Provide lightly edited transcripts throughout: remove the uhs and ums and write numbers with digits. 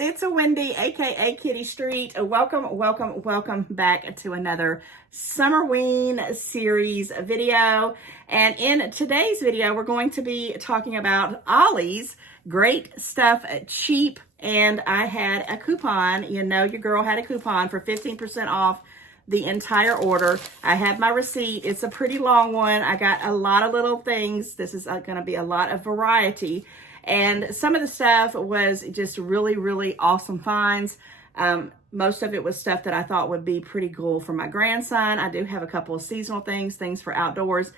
It's a Wendy, aka Kitty Street. Welcome back to another Summerween series video. And in today's video, we're going to be talking about Ollie's. Great stuff, cheap. And I had a coupon. You know, your girl had a coupon for 15% off the entire order. I have my receipt. It's a pretty long one. I got a lot of little things. This is going to be a lot of variety. And some of the stuff was just really, really awesome finds. Most of it was stuff that I thought would be pretty cool for my grandson. I do have a couple of seasonal things for outdoors.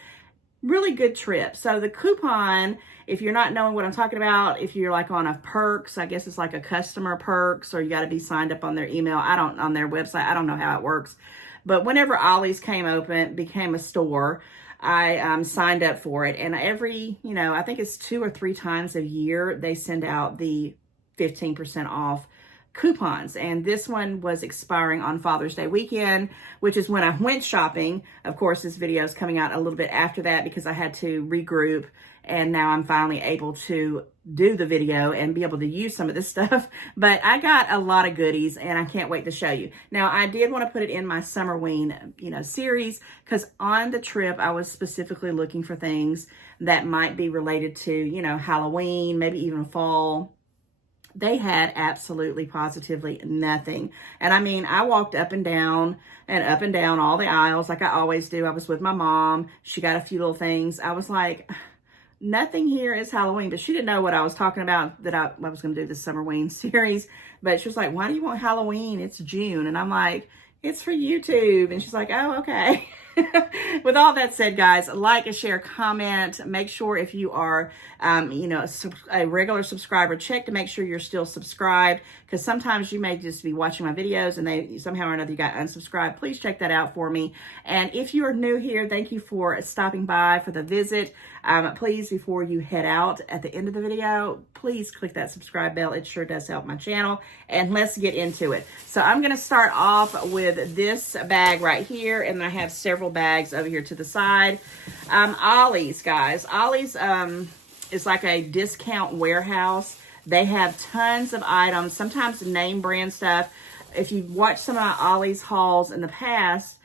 Really good trip. So the coupon, if you're not knowing what I'm talking about, if you're like on a perks, I guess it's like a customer perks, or you got to be signed up on their email. On their website. I don't know how it works. But whenever Ollie's became a store, I signed up for it. And every, I think it's 2 or 3 times a year, they send out the 15% off coupons. And this one was expiring on Father's Day weekend, which is when I went shopping. Of course, this video is coming out a little bit after that because I had to regroup. And now I'm finally able to do the video and be able to use some of this stuff. But I got a lot of goodies and I can't wait to show you. Now, I did want to put it in my Summerween, series, because on the trip, I was specifically looking for things that might be related to, Halloween, maybe even fall. They had absolutely, positively nothing. And I mean, I walked up and down all the aisles like I always do. I was with my mom. She got a few little things. I was like, nothing here is Halloween, but she didn't know what I was talking about, that I was going to do this Summerween series. But she was like, why do you want Halloween? It's June. And I'm like, it's for YouTube. And she's like, oh, okay. With all that said, guys, like, share, comment. Make sure if you are, a regular subscriber, check to make sure you're still subscribed, because sometimes you may just be watching my videos and they somehow or another you got unsubscribed. Please check that out for me. And if you are new here, thank you for stopping by for the visit. Please, before you head out at the end of the video, please click that subscribe bell. It sure does help my channel. And let's get into it. So I'm going to start off with this bag right here, and I have several bags over here to the side. Ollie's, guys. Ollie's is like a discount warehouse. They have tons of items, sometimes name brand stuff. If you've watched some of my Ollie's hauls in the past,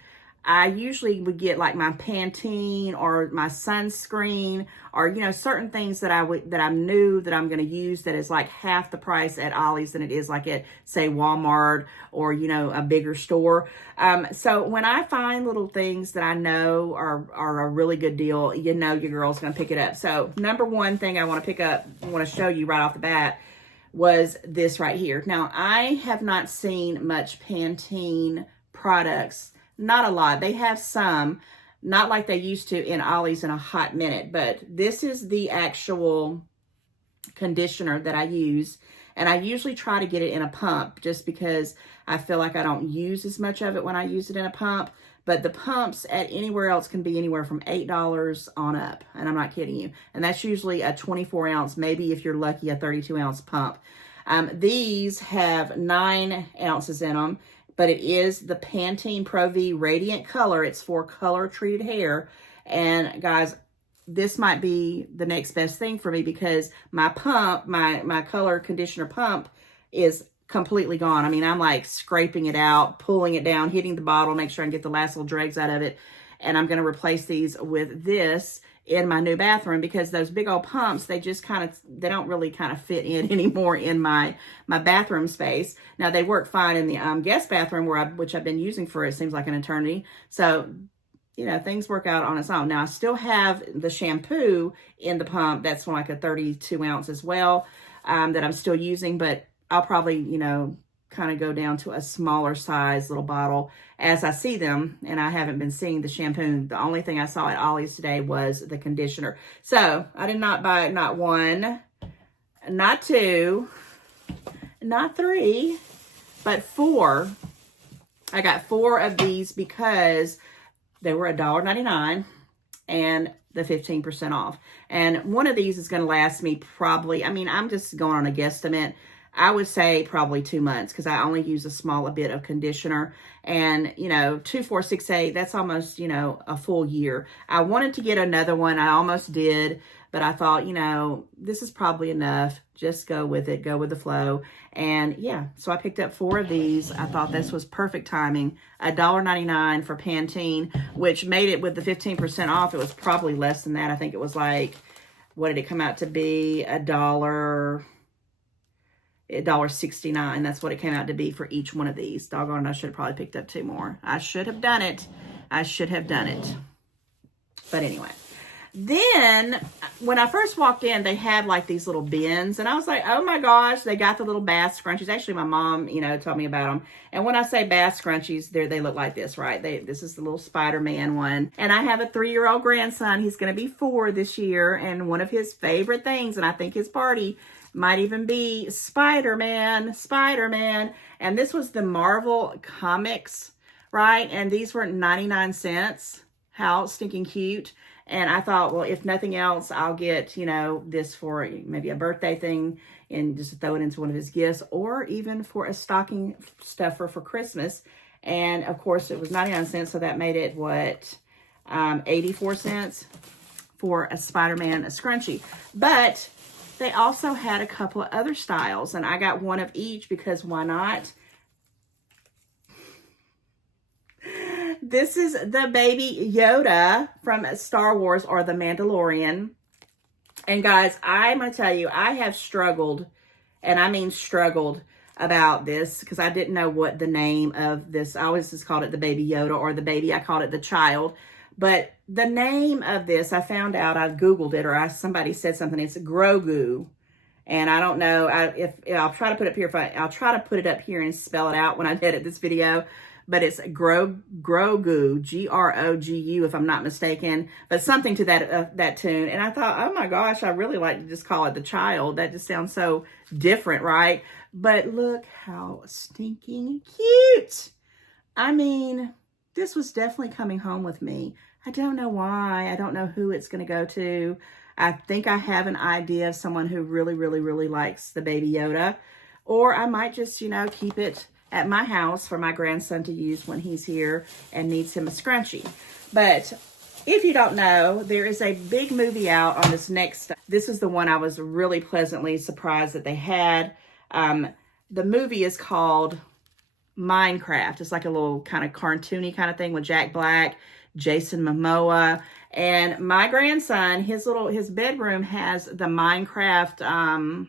I usually would get like my Pantene or my sunscreen, or certain things that I knew that I'm going to use that is like half the price at Ollie's than it is like at, say, Walmart or a bigger store. So when I find little things that I know are a really good deal, your girl's going to pick it up. So number one thing I want to show you right off the bat was this right here. Now, I have not seen much Pantene products. Not a lot. They have some, not like they used to in Ollie's in a hot minute, but this is the actual conditioner that I use. And I usually try to get it in a pump just because I feel like I don't use as much of it when I use it in a pump. But the pumps at anywhere else can be anywhere from $8 on up. And I'm not kidding you. And that's usually a 24 ounce, maybe if you're lucky, a 32 ounce pump. These have 9 ounces in them. But it is the Pantene Pro V Radiant Color. It's for color-treated hair. And guys, this might be the next best thing for me because my pump, my color conditioner pump is completely gone. I mean, I'm like scraping it out, pulling it down, hitting the bottle, make sure I can get the last little dregs out of it. And I'm going to replace these with this in my new bathroom because those big old pumps, they don't really kind of fit in anymore in my bathroom space. Now, they work fine in the guest bathroom which I've been using for, it seems like an eternity. So, things work out on its own. Now, I still have the shampoo in the pump. That's like a 32 ounce as well that I'm still using, but I'll probably, kind of go down to a smaller size little bottle as I see them. And I haven't been seeing the shampoo. The only thing I saw at Ollie's today was the conditioner. So I did not buy not 1, not 2, not 3, but 4. I got 4 of these because they were $1.99 and the 15% off. And one of these is going to last me probably, I'm just going on a guesstimate. I would say probably 2 months because I only use a small bit of conditioner. And, 2, 4, 6, 8, that's almost, a full year. I wanted to get another one. I almost did, but I thought, you know, this is probably enough. Just go with it, go with the flow. And yeah, so I picked up 4 of these. I thought this was perfect timing. $1.99 for Pantene, which made it with the 15% off. It was probably less than that. I think it was like, what did it come out to be? $1.69. That's what it came out to be for each one of these. Doggone, I should have probably picked up 2 more. I should have done it. I should have done it. But anyway, then when I first walked in, they had like these little bins, and I was like, oh my gosh, they got the little bass scrunchies. Actually, my mom, you know, told me about them. And when I say bass scrunchies, they look like this, right? This is the little Spider-Man one. And I have a 3-year-old grandson. He's going to be 4 this year, and one of his favorite things, and I think his party might even be Spider-Man. And this was the Marvel Comics, right? And these were 99 cents. How stinking cute. And I thought, well, if nothing else, I'll get, you know, this for maybe a birthday thing and just throw it into one of his gifts, or even for a stocking stuffer for Christmas. And of course, it was 99 cents. So that made it what, 84 cents for a Spider-Man scrunchie. But they also had a couple of other styles, and I got one of each because why not? This is the baby Yoda from Star Wars or The Mandalorian. And guys, I'm going to tell you, I have struggled, and I mean struggled about this because I didn't know what the name of this. I always just called it the baby Yoda or the baby. I called it the child. But the name of this, I found out, I Googled it, or somebody said something. It's Grogu. And I don't know if I'll try to put it up here. I'll try to put it up here and spell it out when I edit this video. But it's Grogu, G-R-O-G-U, if I'm not mistaken, but something to that tune. And I thought, oh my gosh, I really like to just call it the child. That just sounds so different, right? But look how stinking cute. I mean, this was definitely coming home with me. I don't know why. I don't know who it's going to go to. I think I have an idea of someone who really, really, really likes the baby Yoda. Or I might just, you know, keep it at my house for my grandson to use when he's here and needs him a scrunchie. But if you don't know, there is a big movie out on this next. This is the one I was really pleasantly surprised that they had. The movie is called Minecraft. It's like a little kind of cartoony kind of thing with Jack Black, Jason Momoa. And my grandson, his bedroom has the Minecraft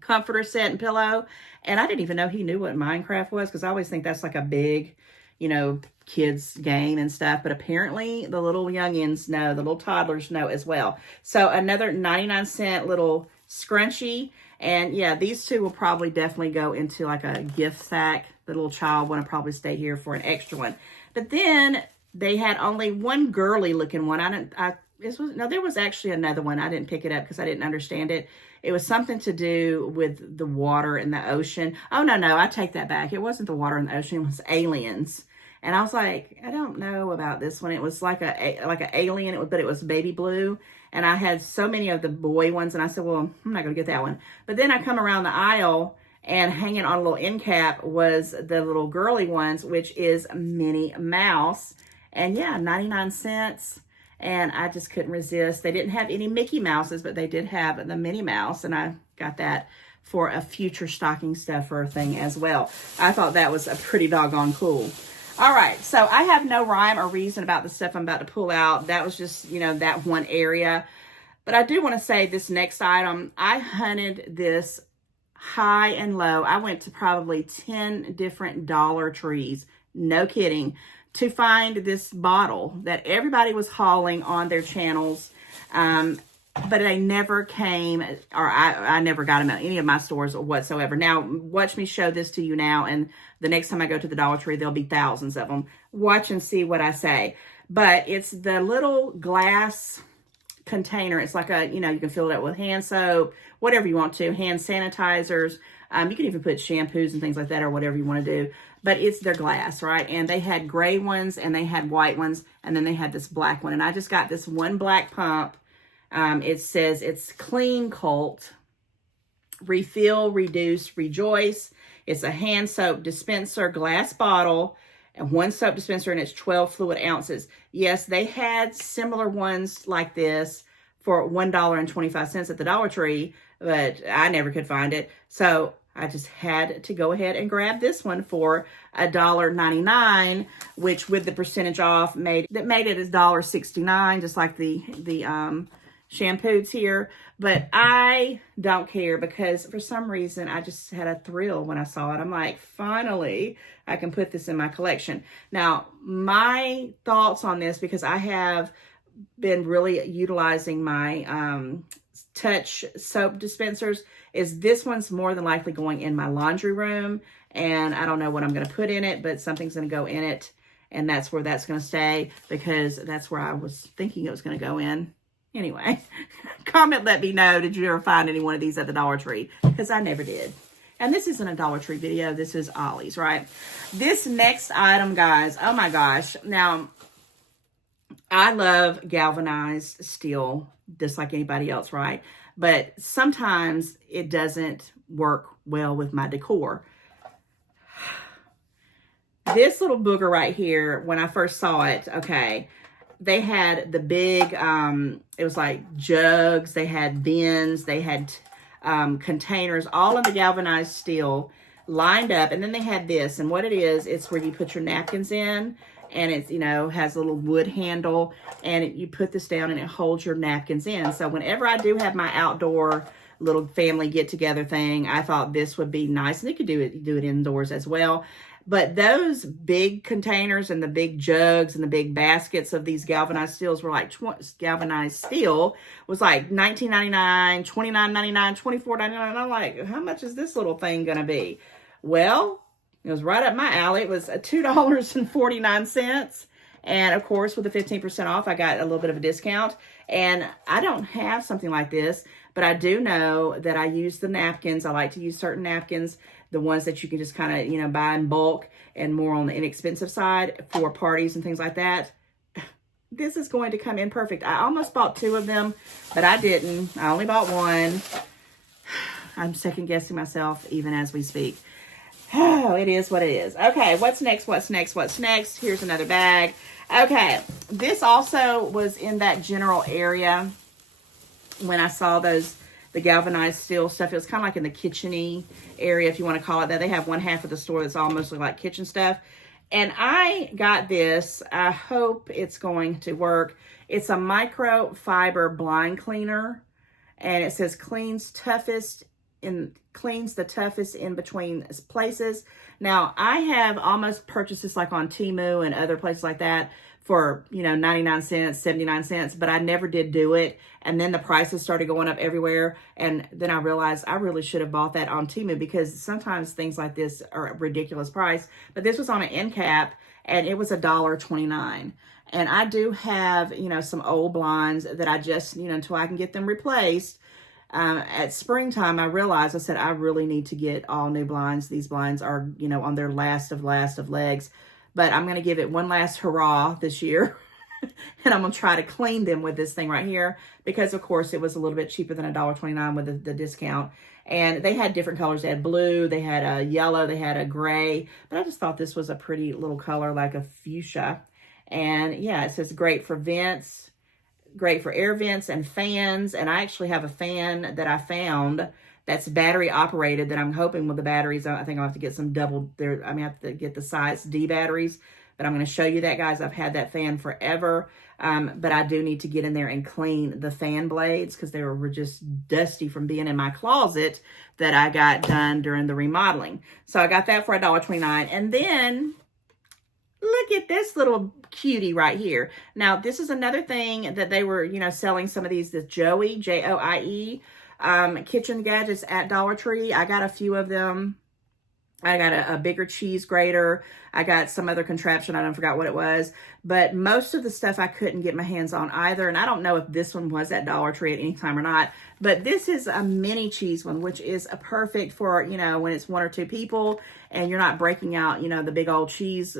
comforter set and pillow. And I didn't even know he knew what Minecraft was, because I always think that's like a big, you know, kids game and stuff. But apparently the little youngins know, the little toddlers know as well. So another 99-cent little scrunchie. And yeah, these two will probably definitely go into like a gift sack. The little child want to probably stay here for an extra one. But then they had only one girly looking one. There was actually another one. I didn't pick it up because I didn't understand it. It was something to do with the water in the ocean. Oh, no, I take that back. It wasn't the water in the ocean. It was aliens. And I was like, I don't know about this one. It was like an alien, but it was baby blue. And I had so many of the boy ones. And I said, well, I'm not going to get that one. But then I come around the aisle, and hanging on a little end cap was the little girly ones, which is Minnie Mouse. And yeah, 99 cents. And I just couldn't resist. They didn't have any Mickey Mouses, but they did have the Minnie Mouse. And I got that for a future stocking stuffer thing as well. I thought that was a pretty doggone cool. All right, so I have no rhyme or reason about the stuff I'm about to pull out. That was just, you know, that one area. But I do want to say this next item, I hunted this high and low. I went to probably 10 different Dollar Trees, no kidding, to find this bottle that everybody was hauling on their channels. But they never came, or I never got them at any of my stores whatsoever. Now, watch me show this to you now, and the next time I go to the Dollar Tree, there'll be thousands of them. Watch and see what I say. But it's the little glass container. It's like a, you know, you can fill it up with hand soap, whatever you want to, hand sanitizers. You can even put shampoos and things like that, or whatever you want to do. But it's their glass, right? And they had gray ones, and they had white ones, and then they had this black one. And I just got this one black pump. It says it's Clean Cult, Refill, Reduce, Rejoice. It's a hand soap dispenser, glass bottle, and one soap dispenser, and it's 12 fluid ounces. Yes, they had similar ones like this for $1.25 at the Dollar Tree, but I never could find it. So I just had to go ahead and grab this one for $1.99, which with the percentage off made it as $1.69, just like the shampoos here. But I don't care, because for some reason I just had a thrill when I saw it. I'm like, finally, I can put this in my collection. Now, my thoughts on this, because I have been really utilizing my touch soap dispensers, is this one's more than likely going in my laundry room, and I don't know what I'm going to put in it, but something's going to go in it, and that's where that's going to stay, because that's where I was thinking it was going to go in. Anyway, comment, let me know, did you ever find any one of these at the Dollar Tree? Because I never did. And this isn't a Dollar Tree video, this is Ollie's, right? This next item, guys, oh my gosh. Now, I love galvanized steel, just like anybody else, right? But sometimes it doesn't work well with my decor. This little booger right here, when I first saw it, okay, they had the big, it was like jugs, they had bins, they had containers, all in the galvanized steel, lined up. And then they had this, and what it is, it's where you put your napkins in, and it's, you know, has a little wood handle, and you put this down and it holds your napkins in. So whenever I do have my outdoor little family get-together thing, I thought this would be nice. And you could do it indoors as well. But those big containers and the big jugs and the big baskets of these galvanized steels were like, galvanized steel was like $19.99, $29.99, $24.99. I'm like, how much is this little thing going to be? Well, it was right up my alley. It was $2.49. And of course, with the 15% off, I got a little bit of a discount. And I don't have something like this, but I do know that I use the napkins. I like to use certain napkins, the ones that you can just kind of, you know, buy in bulk and more on the inexpensive side for parties and things like that. This is going to come in perfect. I almost bought 2 of them, but I didn't. I only bought 1. I'm second guessing myself even as we speak. Oh, it is what it is. Okay, what's next? What's next? What's next? Here's another bag. Okay, this also was in that general area when I saw the galvanized steel stuff. It was kind of like in the kitchen-y area, if you want to call it that. They have one half of the store that's all mostly like kitchen stuff. And I got this. I hope it's going to work. It's a microfiber blind cleaner, and it says cleans the toughest in between places. Now, I have almost purchased this like on Temu and other places like that for, you know, 99 cents, 79 cents, but I never did do it. And then the prices started going up everywhere. And then I realized I really should have bought that on Temu, because sometimes things like this are a ridiculous price. But this was on an end cap, and it was $1.29. And I do have, you know, some old blinds that I just, you know, until I can get them replaced. At springtime, I realized, I said, I really need to get all new blinds. These blinds are, you know, on their last of legs. But I'm going to give it one last hurrah this year. And I'm going to try to clean them with this thing right here. Because, of course, it was a little bit cheaper than $1.29 with the discount. And they had different colors. They had blue, they had a yellow, they had a gray. But I just thought this was a pretty little color, like a fuchsia. And, yeah, it says great for vents. Great for air vents and fans. And I actually have a fan that I found that's battery operated, that I'm hoping with the batteries, I think I'll have to get some I have to get the size D batteries, but I'm going to show you that, guys. I've had that fan forever, but I do need to get in there and clean the fan blades, because they were just dusty from being in my closet that I got done during the remodeling. So I got that for $1.29. And then look at this little cutie right here. Now, this is another thing that they were, you know, selling some of these, the Joey, Joie, kitchen gadgets at Dollar Tree. I got a few of them. I got a bigger cheese grater. I got some other contraption. I don't forgot what it was. But most of the stuff I couldn't get my hands on either. And I don't know if this one was at Dollar Tree at any time or not. But this is a mini cheese one, which is perfect for, you know, when it's 1 or 2 people and you're not breaking out, you know, the big old cheese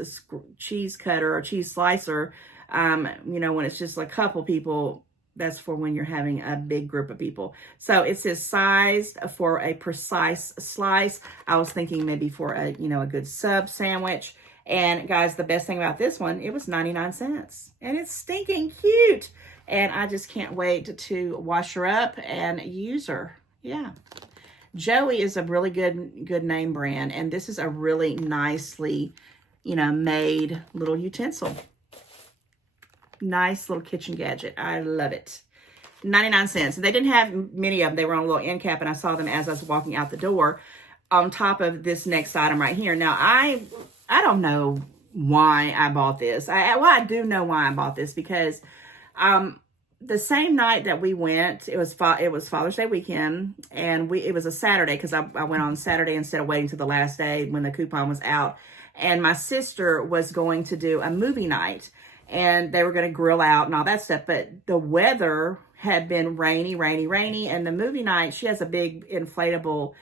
cutter or cheese slicer. You know, when it's just a couple people. That's for when you're having a big group of people. So it says sized for a precise slice. I was thinking maybe for a, you know, a good sub sandwich. And guys, the best thing about this one, it was 99 cents. And it's stinking cute. and I just can't wait to wash her up and use her. Yeah. Joey is a really good name brand, and this is a really nicely, made little utensil. Nice little kitchen gadget. I love it. 99 cents. They didn't have many of them. They were on a little end cap, and I saw them as I was walking out the door on top of this next item right here. Now, I don't know why I bought this. I do know why I bought this, because the same night that we went, it was Father's Day weekend, and it was a Saturday, because I went on Saturday instead of waiting to the last day when the coupon was out. And my sister was going to do a movie night, and they were going to grill out and all that stuff. But the weather had been rainy, and the movie night, she has a big inflatable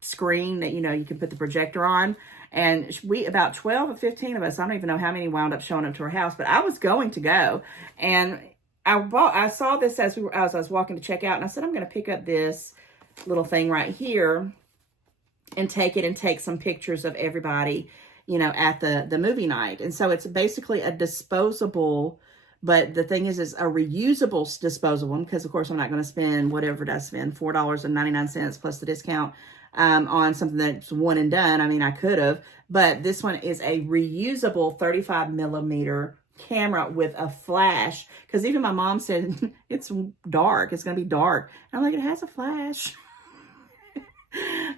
screen that, you can put the projector on. And about 12 or 15 of us, I don't even know how many wound up showing up to her house, but I was going to go. And I saw this as I was walking to check out, and I said, I'm going to pick up this little thing right here and take some pictures of everybody, at the movie night. And so it's basically a disposable, but the thing is a reusable disposable one, because of course I'm not going to spend whatever did I spend, $4.99 plus the discount on something that's one and done. I mean, I could have, but this one is a reusable 35 millimeter camera with a flash, because even my mom said it's dark, it's going to be dark. And I'm like, it has a flash.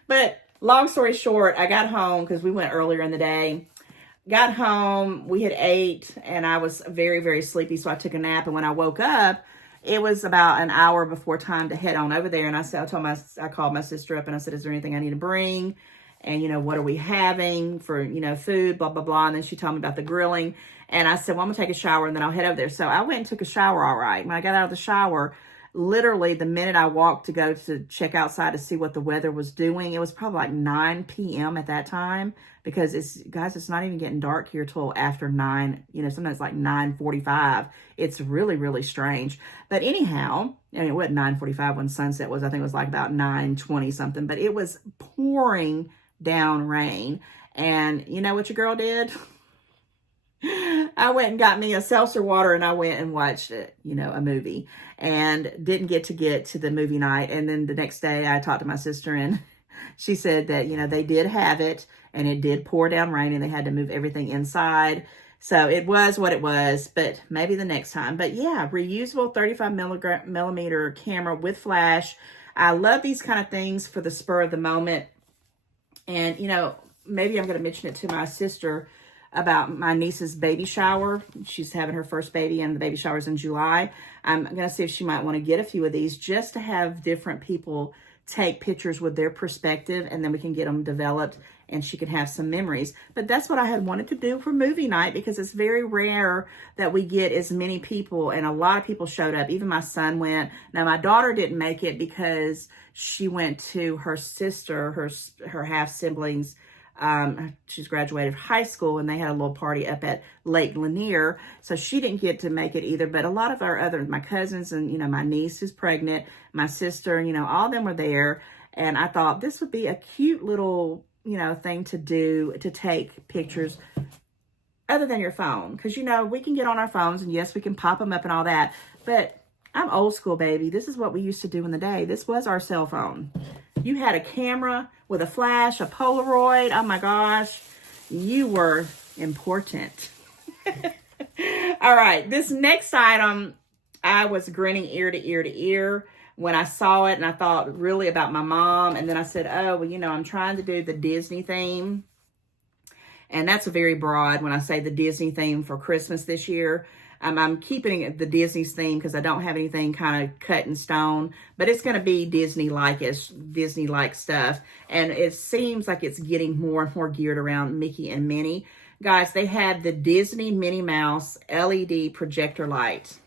But long story short, I got home because we went earlier in the day. Got home, we had ate, and I was very, very sleepy, so I took a nap. And when I woke up, it was about an hour before time to head on over there. And I called my sister up, and I said, is there anything I need to bring? And, what are we having for, food, blah, blah, blah. And then she told me about the grilling. And I said, well, I'm going to take a shower, and then I'll head over there. So I went and took a shower, all right. When I got out of the shower, literally the minute I walked to go to check outside to see what the weather was doing, it was probably like 9 p.m. at that time, because it's not even getting dark here till after 9, sometimes like 9:45. It's really, really strange. But anyhow, it wasn't 9:45 when sunset was. I think it was like about 9:20 something, but it was pouring down rain. And you know what your girl did? I went and got me a seltzer water, and I went and watched it, a movie, and didn't get to the movie night. And then the next day I talked to my sister, and she said that, they did have it, and it did pour down rain, and they had to move everything inside. So it was what it was, but maybe the next time. But yeah, reusable 35 millimeter camera with flash. I love these kind of things for the spur of the moment. And, maybe I'm going to mention it to my sister about my niece's baby shower. She's having her first baby, and the baby shower's in July. I'm going to see if she might want to get a few of these just to have different people take pictures with their perspective, and then we can get them developed, and she can have some memories. But that's what I had wanted to do for movie night, because it's very rare that we get as many people, and a lot of people showed up. Even my son went. Now, my daughter didn't make it because she went to her sister, her half siblings. She's graduated high school, and they had a little party up at Lake Lanier, so she didn't get to make it either. But a lot of my cousins, and my niece who's pregnant, my sister, all of them were there. And I thought this would be a cute little thing to do, to take pictures other than your phone, because we can get on our phones, and yes, we can pop them up and all that, but I'm old school, baby. This is what we used to do in the day. This was our cell phone. You had a camera with a flash, a Polaroid. Oh my gosh, you were important. All right, this next item, I was grinning ear to ear to ear when I saw it, and I thought really about my mom. And then I said, oh, well, I'm trying to do the Disney theme. And that's very broad when I say the Disney theme for Christmas this year. I'm keeping the Disney's theme because I don't have anything kind of cut in stone, but it's going to be Disney-like stuff. And it seems like it's getting more and more geared around Mickey and Minnie. Guys, they have the Disney Minnie Mouse LED projector light.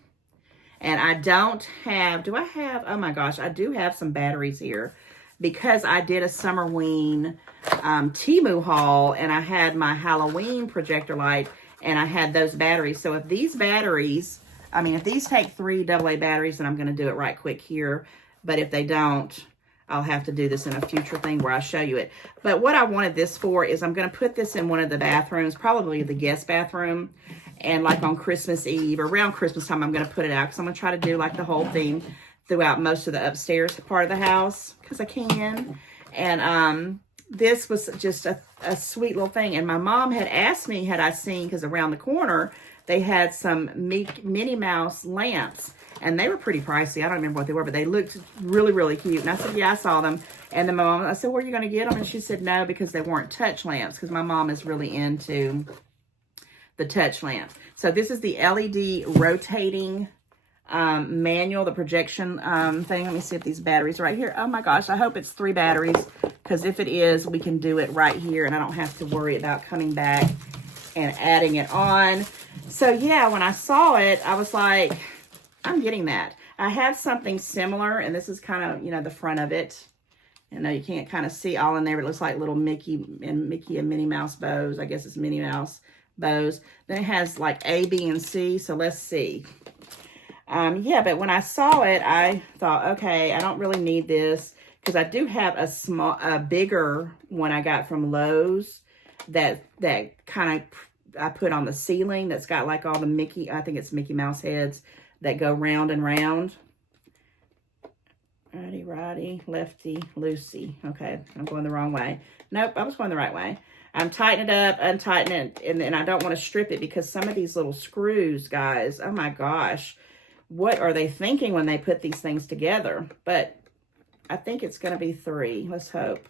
And I don't have, oh my gosh, I do have some batteries here, because I did a Summerween Temu haul, and I had my Halloween projector light, and I had those batteries. So if these batteries, if these take 3 AA batteries, then I'm going to do it right quick here. But if they don't, I'll have to do this in a future thing where I show you it. But what I wanted this for is I'm going to put this in one of the bathrooms, probably the guest bathroom. And like on Christmas Eve or around Christmas time, I'm going to put it out because I'm going to try to do like the whole thing throughout most of the upstairs part of the house because I can. And this was just a sweet little thing. And my mom had asked me, had I seen, because around the corner, they had some Minnie Mouse lamps. And they were pretty pricey. I don't remember what they were, but they looked really, really cute. And I said, yeah, I saw them. And then my mom, I said, where are you going to get them? And she said, no, because they weren't touch lamps. Because my mom is really into the touch lamps. So this is the LED rotating manual, the projection thing. Let me see if these batteries are right here. Oh my gosh, I hope it's 3 batteries. Because if it is, we can do it right here. And I don't have to worry about coming back and adding it on. So yeah, when I saw it, I was like, I'm getting that. I have something similar, and this is kind of, you know, the front of it. I know you can't kind of see all in there, but it looks like little Mickey and Minnie Mouse bows. I guess it's Minnie Mouse bows. Then it has like A, B, and C, so let's see. Yeah, but when I saw it, I thought, okay, I don't really need this, because I do have a bigger one I got from Lowe's that kind of I put on the ceiling that's got like all the Mickey, I think it's Mickey Mouse heads that go round and round. Righty, lefty, loosey. Okay, I'm going the wrong way. Nope, I was going the right way. I'm tightening it up, untightening it, and then I don't want to strip it because some of these little screws, guys, oh my gosh, what are they thinking when they put these things together? But I think it's going to be 3. Let's hope.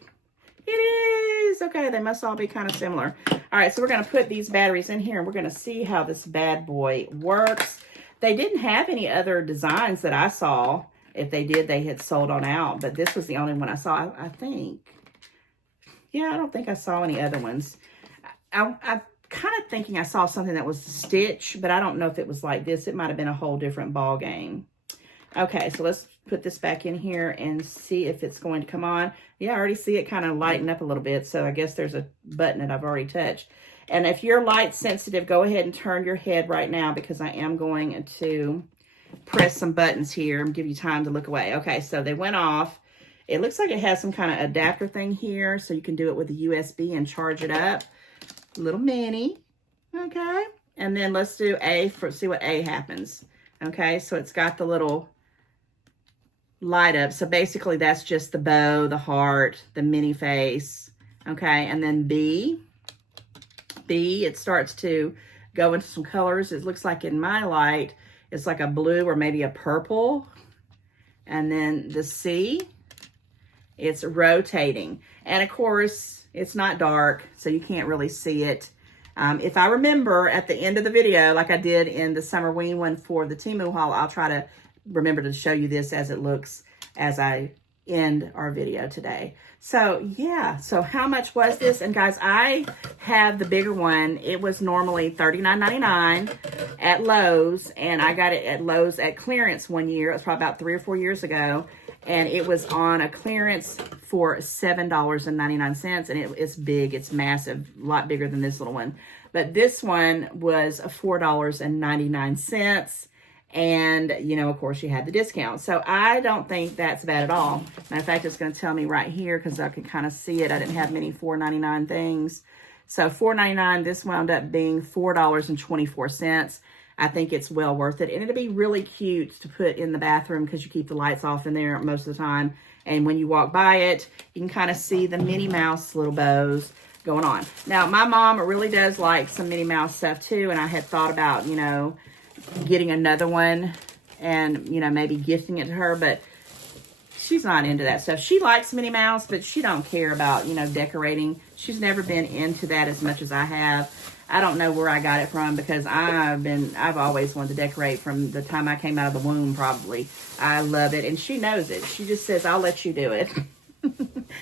It is. Okay, they must all be kind of similar. All right, so we're going to put these batteries in here, and we're going to see how this bad boy works. They didn't have any other designs that I saw. If they did, they had sold on out. But this was the only one I saw, I think. Yeah, I don't think I saw any other ones. I'm kind of thinking I saw something that was Stitch, but I don't know if it was like this. It might have been a whole different ball game. Okay, so let's put this back in here and see if it's going to come on. Yeah, I already see it kind of lighten up a little bit. So I guess there's a button that I've already touched. And if you're light sensitive, go ahead and turn your head right now because I am going to press some buttons here and give you time to look away. Okay, so they went off. It looks like it has some kind of adapter thing here, so you can do it with a USB and charge it up. Little mini. Okay, and then let's do A for see what A happens. Okay, so it's got the little light up. So basically that's just the bow, the heart, the mini face. Okay, and then B, it starts to go into some colors. It looks like in my light, it's like a blue or maybe a purple. And then the C, it's rotating. And of course, it's not dark, so you can't really see it. If I remember at the end of the video, like I did in the Summerween one for the Temu haul, I'll try to remember to show you this as it looks as I end our video today. So yeah, so how much was this? And guys, I have the bigger one. It was normally $39.99 at Lowe's, and I got it at Lowe's at clearance one year. It was probably about 3 or 4 years ago, and it was on a clearance for $7.99, and it's big, it's massive, a lot bigger than this little one. But this one was $4.99. And, you know, of course, you had the discount. So I don't think that's bad at all. Matter of fact, it's going to tell me right here because I can kind of see it. I didn't have many $4.99 things. So $4.99, this wound up being $4.24. I think it's well worth it. And it'll be really cute to put in the bathroom because you keep the lights off in there most of the time. And when you walk by it, you can kind of see the Minnie Mouse little bows going on. Now, my mom really does like some Minnie Mouse stuff too. And I had thought about, you know, getting another one and, you know, maybe gifting it to her, but she's not into that stuff. She likes Minnie Mouse, but she don't care about, you know, decorating. She's never been into that as much as I have. I don't know where I got it from because I've always wanted to decorate from the time I came out of the womb, probably. I love it, and she knows it. She just says, I'll let you do it.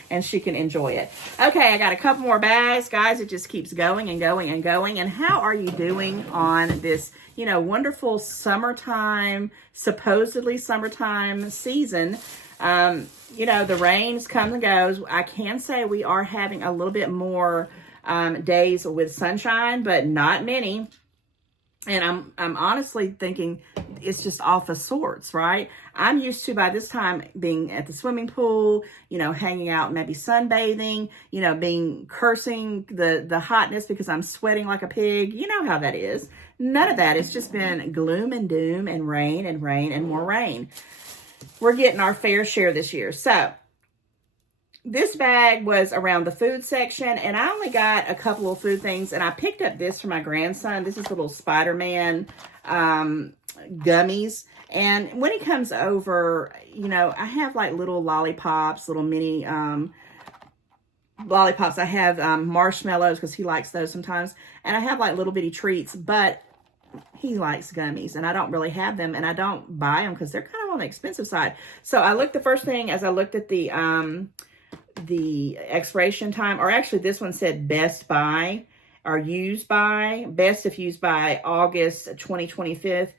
And she can enjoy it. Okay, I got a couple more bags. Guys, it just keeps going and going and going. And how are you doing on this, you know, wonderful summertime, supposedly summertime season? You know, the rains comes and goes. I can say we are having a little bit more days with sunshine, but not many. And I'm honestly thinking it's just off of sorts, right? I'm used to, by this time, being at the swimming pool, you know, hanging out, maybe sunbathing, you know, being cursing the hotness because I'm sweating like a pig. You know how that is. None of that. It's just been gloom and doom and rain and more rain. We're getting our fair share this year. So this bag was around the food section, and I only got a couple of food things, and I picked up this for my grandson. This is little Spider-Man gummies. And when he comes over, you know, I have like little lollipops, little mini lollipops. I have marshmallows because he likes those sometimes. And I have like little bitty treats, but he likes gummies, and I don't really have them, and I don't buy them because they're kind of on the expensive side. So I looked, the first thing as I looked at the expiration time, or actually this one said best by or used by, best if used by August 2025,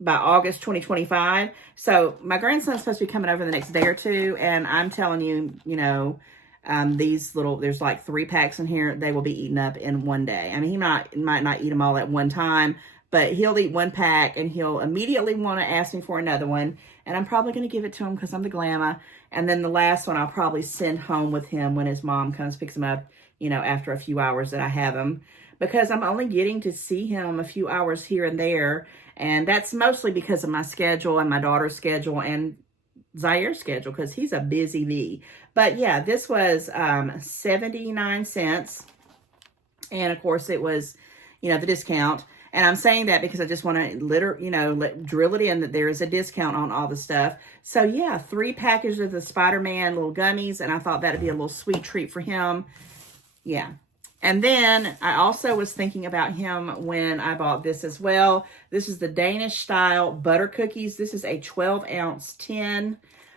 by August 2025. So my grandson's supposed to be coming over the next day or two, and I'm telling you, you know, these little, there's like 3 packs in here, they will be eaten up in one day. I mean, he might not eat them all at one time, but he'll eat 1 pack and he'll immediately want to ask me for another one. And I'm probably going to give it to him because I'm the glamour. And then the last one I'll probably send home with him when his mom comes, picks him up, you know, after a few hours that I have him. Because I'm only getting to see him a few hours here and there. And that's mostly because of my schedule and my daughter's schedule and Zaire's schedule, because he's a busy bee. But yeah, this was 79 cents. And of course it was, you know, the discount. And I'm saying that because I just want to drill it in that there is a discount on all the stuff. So yeah, 3 packages of the Spider-Man little gummies. And I thought that'd be a little sweet treat for him. Yeah. And then I also was thinking about him when I bought this as well. This is the Danish style butter cookies. This is a 12-ounce tin.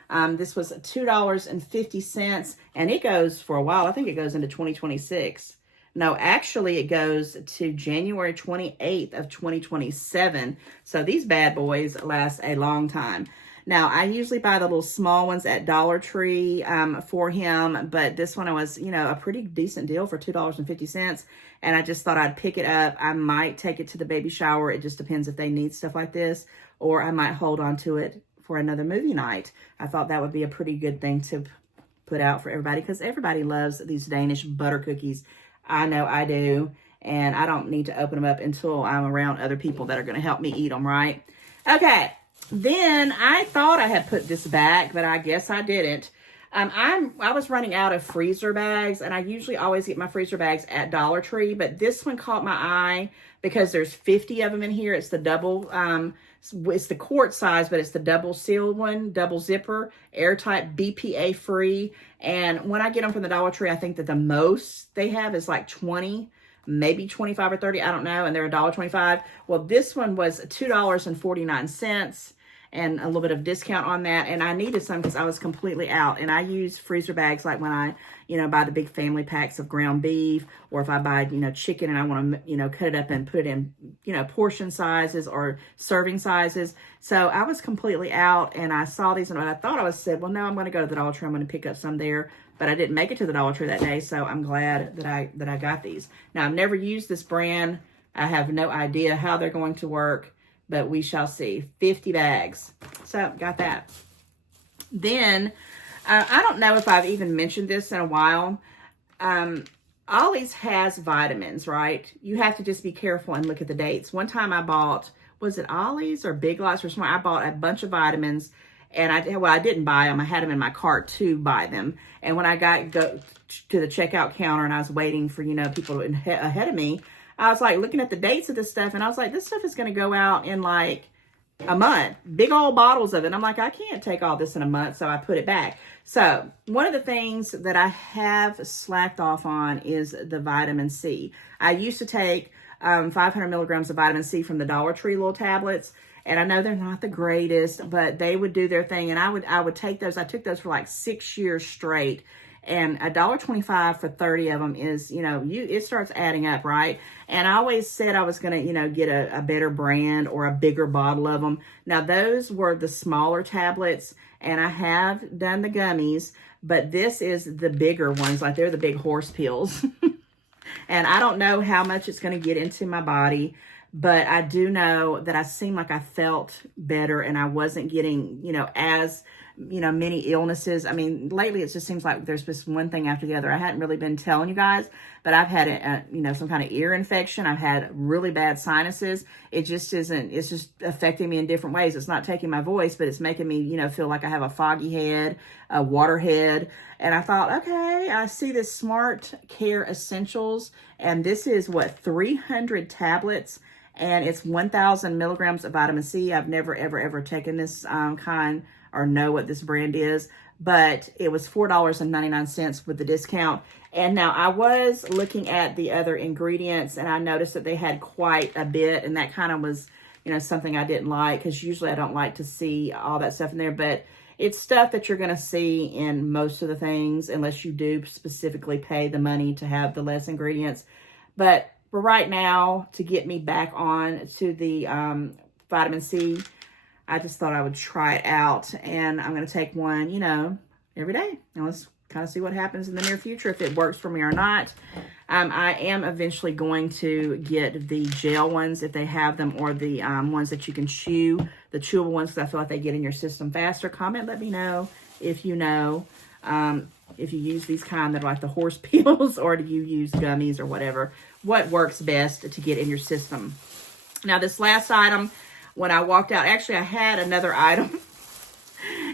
This was $2.50, and it goes for a while. I think it goes into 2026. No, actually it goes to January 28th of 2027. So these bad boys last a long time. Now, I usually buy the little small ones at Dollar Tree for him, but this one was, you know, a pretty decent deal for $2.50, and I just thought I'd pick it up. I might take it to the baby shower. It just depends if they need stuff like this, or I might hold on to it for another movie night. I thought that would be a pretty good thing to put out for everybody, because everybody loves these Danish butter cookies. I know I do, and I don't need to open them up until I'm around other people that are going to help me eat them, right? Okay. Then I thought I had put this back, but I guess I didn't. I was running out of freezer bags, and I usually always get my freezer bags at Dollar Tree, but this one caught my eye because there's 50 of them in here. It's the double, it's the quart size, but it's the double sealed one, double zipper, airtight, BPA free. And when I get them from the Dollar Tree, I think that the most they have is like 20, maybe 25 or 30, I don't know, and they're $1.25. Well, this one was $2.49 and a little bit of discount on that, and I needed some because I was completely out. And I use freezer bags like when I, you know, buy the big family packs of ground beef, or if I buy, you know, chicken and I want to, you know, cut it up and put it in, you know, portion sizes or serving sizes. So I was completely out, and I saw these, and I thought I said, well, no, I'm going to go to the Dollar Tree. I'm going to pick up some there. But I didn't make it to the Dollar Tree that day, so I'm glad that I got these. Now, I've never used this brand. I have no idea how they're going to work, but we shall see. 50 bags. So, got that. Then, I don't know if I've even mentioned this in a while. Ollie's has vitamins, right? You have to just be careful and look at the dates. One time I bought, was it Ollie's or Big Lots or somewhere? I bought a bunch of vitamins. And I didn't buy them. I had them in my cart to buy them. And when I go to the checkout counter and I was waiting for, you know, people ahead of me, I was like looking at the dates of this stuff, and I was like, this stuff is going to go out in like a month. Big old bottles of it. And I'm like, I can't take all this in a month, so I put it back. So one of the things that I have slacked off on is the vitamin C. I used to take 500 milligrams of vitamin C from the Dollar Tree little tablets. And I know they're not the greatest, but they would do their thing. And I would take those. I took those for like 6 years straight. And $1.25 for 30 of them is, you know, it starts adding up, right? And I always said I was going to, you know, get a better brand or a bigger bottle of them. Now, those were the smaller tablets, and I have done the gummies, but this is the bigger ones. Like, they're the big horse pills. And I don't know how much it's going to get into my body. but I do know that I seemed like I felt better and I wasn't getting, as, many illnesses. I mean, lately it just seems like there's just one thing after the other. I hadn't really been telling you guys, but I've had, some kind of ear infection. I've had really bad sinuses. It just isn't, it's just affecting me in different ways. It's not taking my voice, but it's making me, feel like I have a foggy head, a water head. And I thought, okay, I see this Smart Care Essentials, and this is 300 tablets, and it's 1,000 milligrams of vitamin C. I've never, ever taken this kind or know what this brand is, but it was $4.99 with the discount. And now I was looking at the other ingredients, and I noticed that they had quite a bit, and that kind of was, something I didn't like, because usually I don't like to see all that stuff in there, but it's stuff that you're going to see in most of the things, unless you do specifically pay the money to have the less ingredients. But for right now, to get me back on to the vitamin C, I just thought I would try it out, and I'm going to take one, every day. And let's kind of see what happens in the near future, if it works for me or not. I am eventually going to get the gel ones, if they have them, or the ones that you can chew, the chewable ones, because I feel like they get in your system faster. Comment, let me know if you know, if you use these kind that are like the horse pills, or do you use gummies or whatever. What works best to get in your system. Now, this last item, when I walked out, actually I had another item,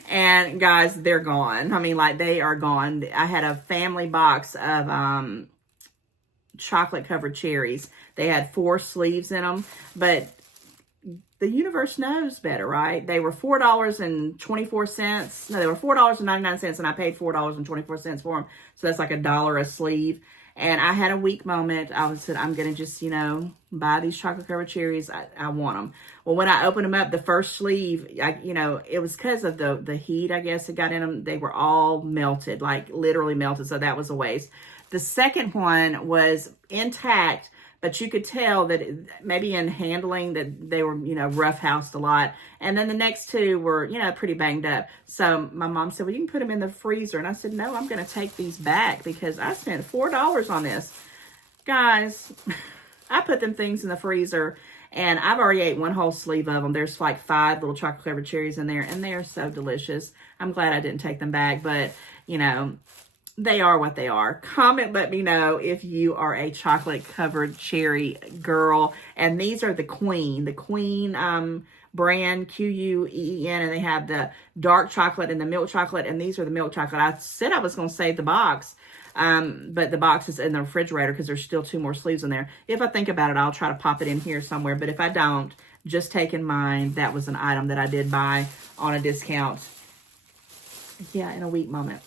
and guys, they're gone. I mean, like, they are gone. I had a family box of chocolate covered cherries. They had 4 sleeves in them, but the universe knows better, right? They were $4.24. No, they were $4.99, and I paid $4.24 for them. So that's like $1 a sleeve. And I had a weak moment. I said, I'm going to just, buy these chocolate covered cherries. I want them. Well, when I opened them up, the first sleeve, it was because of the heat, I guess, that got in them. They were all melted, like literally melted. So that was a waste. The second one was intact, but you could tell that maybe in handling that they were, roughhoused a lot. And then the next 2 were, pretty banged up. So my mom said, well, you can put them in the freezer. And I said, no, I'm going to take these back because I spent $4 on this. Guys, I put them things in the freezer, and I've already ate one whole sleeve of them. There's like 5 little chocolate covered cherries in there, and they are so delicious. I'm glad I didn't take them back, but, they are what they are. Comment, let me know if you are a chocolate covered cherry girl. And these are the Queen brand, Queen, and they have the dark chocolate and the milk chocolate, and these are the milk chocolate. I said I was going to save the box, but the box is in the refrigerator because there's still 2 more sleeves in there. If I think about it, I'll try to pop it in here somewhere, but if I don't, just take in mind that was an item that I did buy on a discount. Yeah, in a weak moment.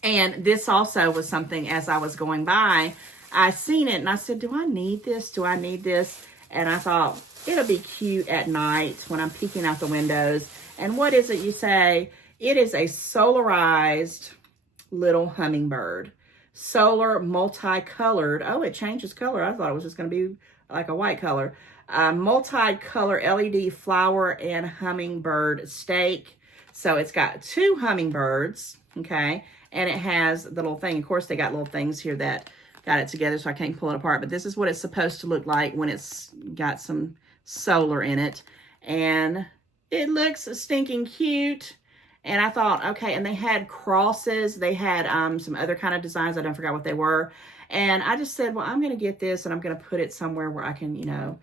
And this also was something, as I was going by, I seen it and I said, do I need this? Do I need this? And I thought, it'll be cute at night when I'm peeking out the windows. And what is it you say? It is a Solarized little hummingbird. Solar multicolored. Oh, it changes color. I thought it was just going to be like a white color. Multicolor LED flower and hummingbird stake. So it's got 2 hummingbirds, okay? And it has the little thing. Of course, they got little things here that got it together, so I can't pull it apart. But this is what it's supposed to look like when it's got some solar in it. And it looks stinking cute. And I thought, okay, and they had crosses. They had some other kind of designs. I don't forget what they were. And I just said, well, I'm going to get this, and I'm going to put it somewhere where I can,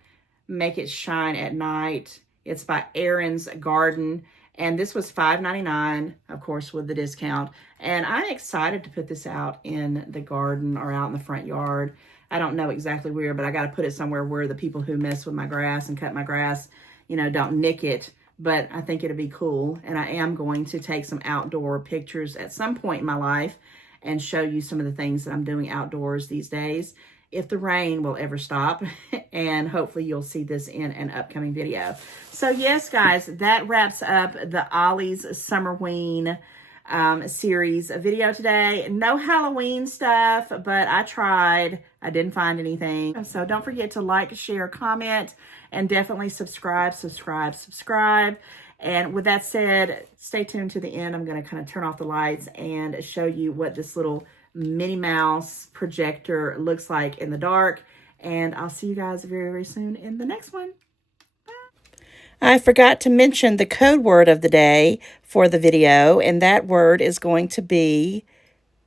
make it shine at night. It's by Aaron's Garden. And this was $5.99, of course, with the discount. And I'm excited to put this out in the garden or out in the front yard. I don't know exactly where, but I got to put it somewhere where the people who mess with my grass and cut my grass, don't nick it. But I think it'll be cool. And I am going to take some outdoor pictures at some point in my life and show you some of the things that I'm doing outdoors these days, if the rain will ever stop. And hopefully you'll see this in an upcoming video. So yes, guys, that wraps up the Ollie's Summerween series video today. No Halloween stuff, but I tried. I didn't find anything. So don't forget to like, share, comment, and definitely subscribe. And with that said, stay tuned to the end. I'm going to kind of turn off the lights and show you what this little Minnie Mouse projector looks like in the dark. And I'll see you guys very, very soon in the next one. I forgot to mention the code word of the day for the video, and that word is going to be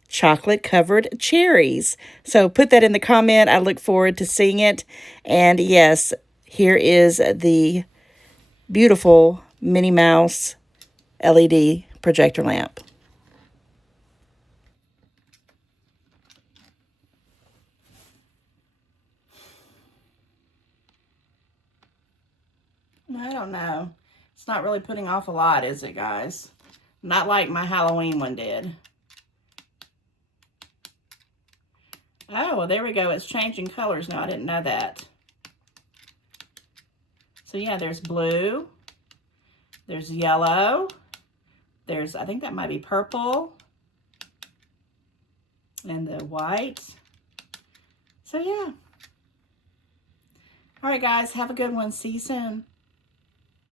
chocolate-covered cherries. So put that in the comment. I look forward to seeing it. And yes, here is the beautiful Minnie Mouse LED projector lamp. I don't know. It's not really putting off a lot, is it, guys? Not like my Halloween one did. Oh, well, there we go. It's changing colors now. I didn't know that. So, yeah, there's blue. There's yellow. There's, I think that might be purple. And the white. So, yeah. All right, guys. Have a good one. See you soon.